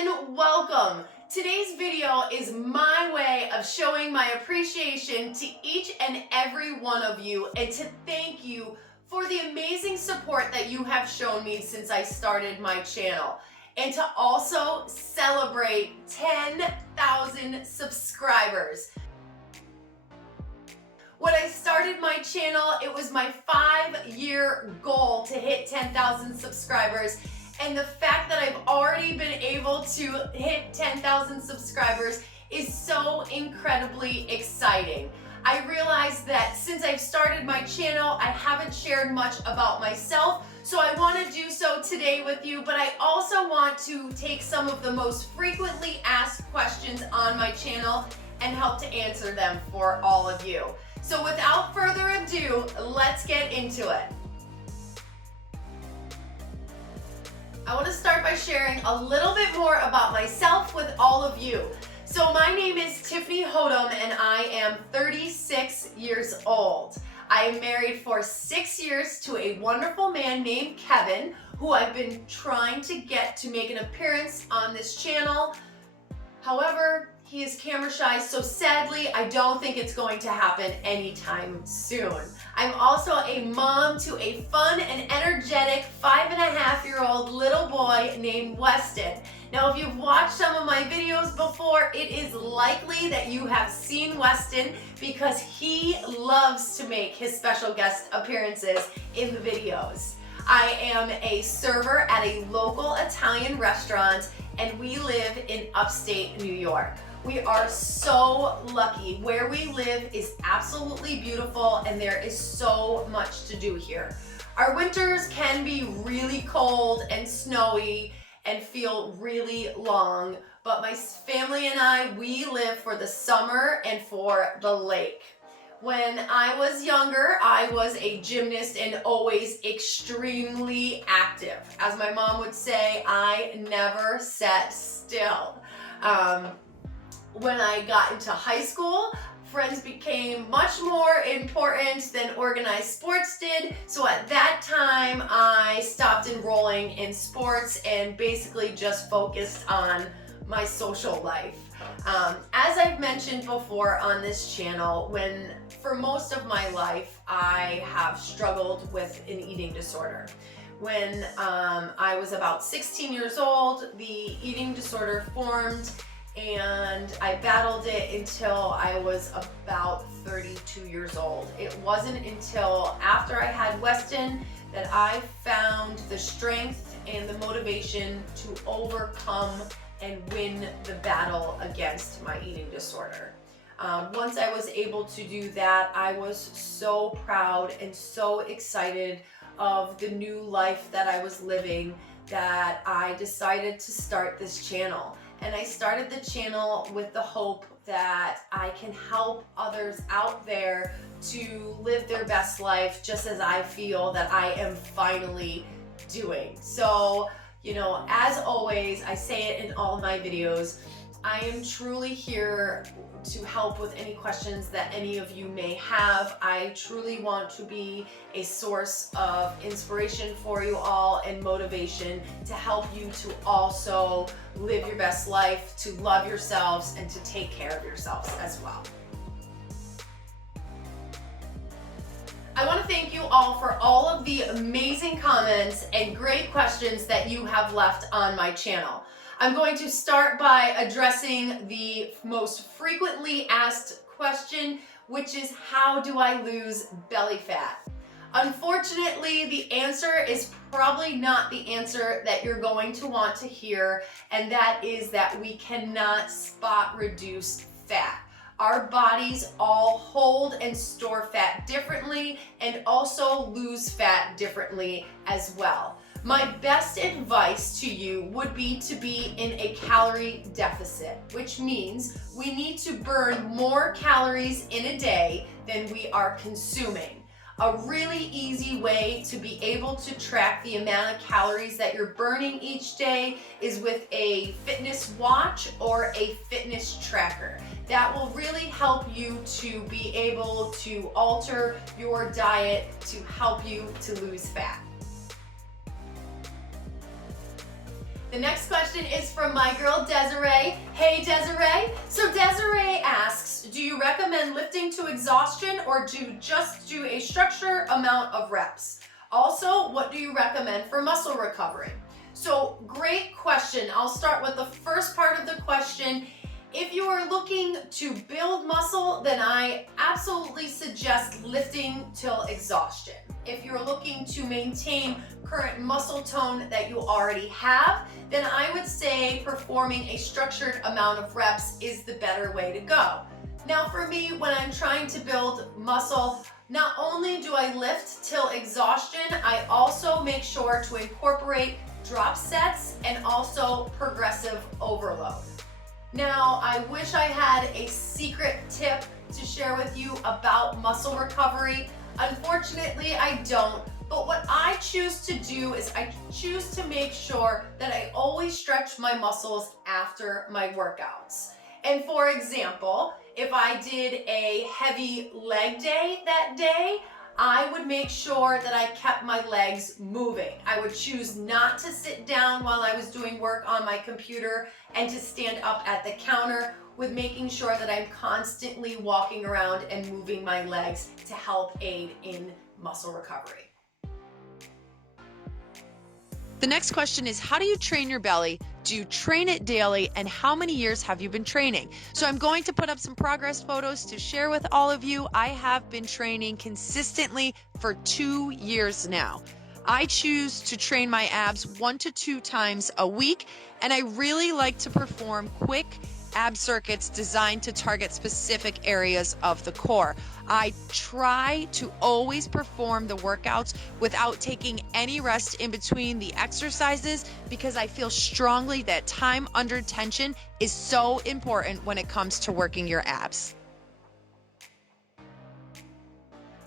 and welcome. Today's video is my way of showing my appreciation to each and every one of you and to thank you for the amazing support that you have shown me since I started my channel, and to also celebrate 10,000 subscribers. When I started my channel, it was my 5-year goal to hit 10,000 subscribers. And the fact that I've already been able to hit 10,000 subscribers is so incredibly exciting. I realized that since I've started my channel, I haven't shared much about myself, so I want to do so today with you, but I also want to take some of the most frequently asked questions on my channel and help to answer them for all of you. So without further ado, let's get into it. I want to start by sharing a little bit more about myself with all of you. So my name is Tiffany Hodum and I am 36 years old. I am married for 6 years to a wonderful man named Kevin, who I've been trying to get to make an appearance on this channel. However, he is camera shy, so sadly, I don't think it's going to happen anytime soon. I'm also a mom to a fun and energetic 5.5-year-old little boy named Weston. Now, if you've watched some of my videos before, it is likely that you have seen Weston because he loves to make his special guest appearances in the videos. I am a server at a local Italian restaurant, and we live in upstate New York. We are so lucky. Where we live is absolutely beautiful and there is so much to do here. Our winters can be really cold and snowy and feel really long, but my family and I, we live for the summer and for the lake. When I was younger, I was a gymnast and always extremely active. As my mom would say, I never sat still. When I got into high school, friends became much more important than organized sports did. So at that time, I stopped enrolling in sports and basically just focused on my social life. As I've mentioned before on this channel, for most of my life, I have struggled with an eating disorder. When I was about 16 years old, the eating disorder formed, and I battled it until I was about 32 years old. It wasn't until after I had Weston that I found the strength and the motivation to overcome and win the battle against my eating disorder. Once I was able to do that, I was so proud and so excited of the new life that I was living that I decided to start this channel. And I started the channel with the hope that I can help others out there to live their best life just as I feel that I am finally doing. So, you know, as always, I say it in all of my videos, I am truly here to help with any questions that any of you may have. I truly want to be a source of inspiration for you all and motivation to help you to also live your best life, to love yourselves, and to take care of yourselves as well. I want to thank you all for all of the amazing comments and great questions that you have left on my channel. I'm going to start by addressing the most frequently asked question, which is, how do I lose belly fat? Unfortunately, the answer is probably not the answer that you're going to want to hear, and that is that we cannot spot reduce fat. Our bodies all hold and store fat differently and also lose fat differently as well. My best advice to you would be to be in a calorie deficit, which means we need to burn more calories in a day than we are consuming. A really easy way to be able to track the amount of calories that you're burning each day is with a fitness watch or a fitness tracker. That will really help you to be able to alter your diet to help you to lose fat. The next question is from my girl Desiree. Hey Desiree. So Desiree asks, do you recommend lifting to exhaustion or just do a structured amount of reps? Also, what do you recommend for muscle recovery? So great question. I'll start with the first part of the question. If you are looking to build muscle, then I absolutely suggest lifting till exhaustion. If you're looking to maintain current muscle tone that you already have, then I would say performing a structured amount of reps is the better way to go. Now for me, when I'm trying to build muscle, not only do I lift till exhaustion, I also make sure to incorporate drop sets and also progressive overload. Now, I wish I had a secret tip to share with you about muscle recovery. Unfortunately, I don't. But what I choose to do is I choose to make sure that I always stretch my muscles after my workouts. And for example, if I did a heavy leg day that day, I would make sure that I kept my legs moving. I would choose not to sit down while I was doing work on my computer and to stand up at the counter, with making sure that I'm constantly walking around and moving my legs to help aid in muscle recovery. The next question is, how do you train your belly? Do you train it daily? And how many years have you been training? So I'm going to put up some progress photos to share with all of you. I have been training consistently for 2 years now. I choose to train my abs 1 to 2 times a week, and I really like to perform quick ab circuits designed to target specific areas of the core. I try to always perform the workouts without taking any rest in between the exercises, because I feel strongly that time under tension is so important when it comes to working your abs.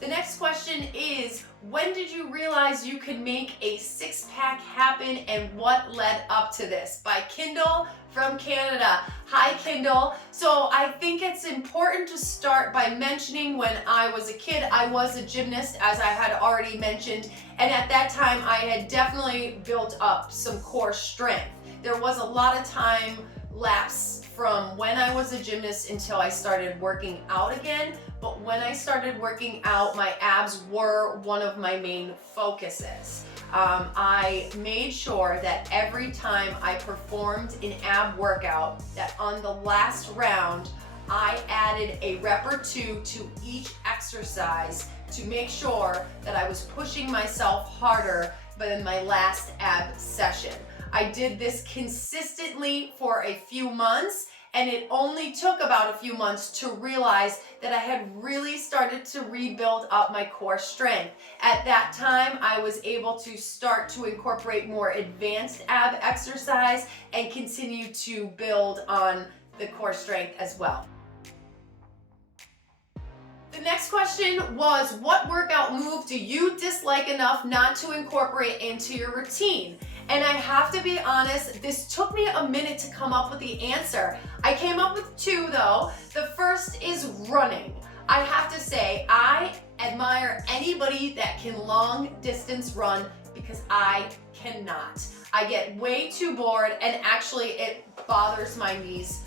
The next question is, when did you realize you could make a six-pack happen and what led up to this? By Kendall from Canada. Hi Kendall. So I think it's important to start by mentioning when I was a kid, I was a gymnast, as I had already mentioned, and at that time I had definitely built up some core strength. There was a lot of time lapse from when I was a gymnast until I started working out again. But when I started working out, my abs were one of my main focuses. I made sure that every time I performed an ab workout, that on the last round, I added a rep or two to each exercise to make sure that I was pushing myself harder than my last ab session. I did this consistently for a few months, and it only took about a few months to realize that I had really started to rebuild up my core strength. At that time, I was able to start to incorporate more advanced ab exercise and continue to build on the core strength as well. The next question was, what workout move do you dislike enough not to incorporate into your routine? And I have to be honest, this took me a minute to come up with the answer. I came up with 2 though. The first is running. I have to say, I admire anybody that can long distance run because I cannot. I get way too bored, and actually it bothers my knees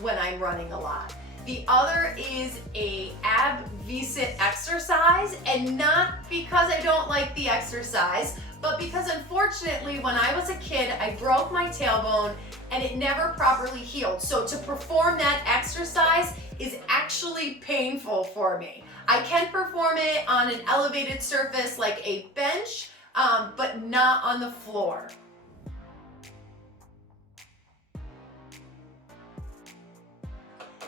when I'm running a lot. The other is a ab V-sit exercise, and not because I don't like the exercise, but because unfortunately when I was a kid, I broke my tailbone and it never properly healed. So to perform that exercise is actually painful for me. I can perform it on an elevated surface like a bench, but not on the floor.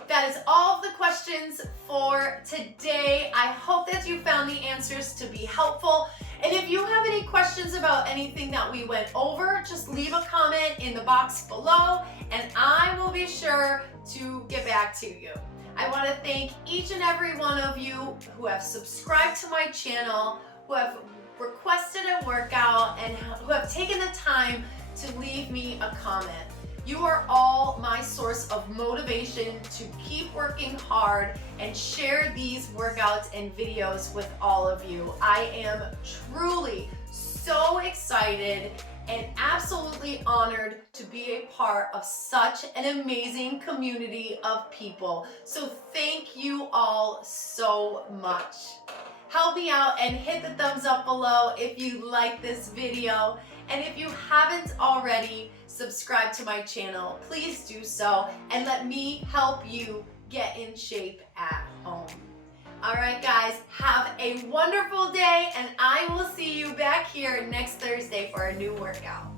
That is all of the questions for today. I hope that you found the answers to be helpful. And if you have any questions about anything that we went over, just leave a comment in the box below and I will be sure to get back to you. I want to thank each and every one of you who have subscribed to my channel, who have requested a workout, and who have taken the time to leave me a comment. You are all my source of motivation to keep working hard and share these workouts and videos with all of you. I am truly so excited and absolutely honored to be a part of such an amazing community of people. So thank you all so much. Help me out and hit the thumbs up below if you like this video. And if you haven't already subscribed to my channel, please do so and let me help you get in shape at home. All right, guys, have a wonderful day, and I will see you back here next Thursday for a new workout.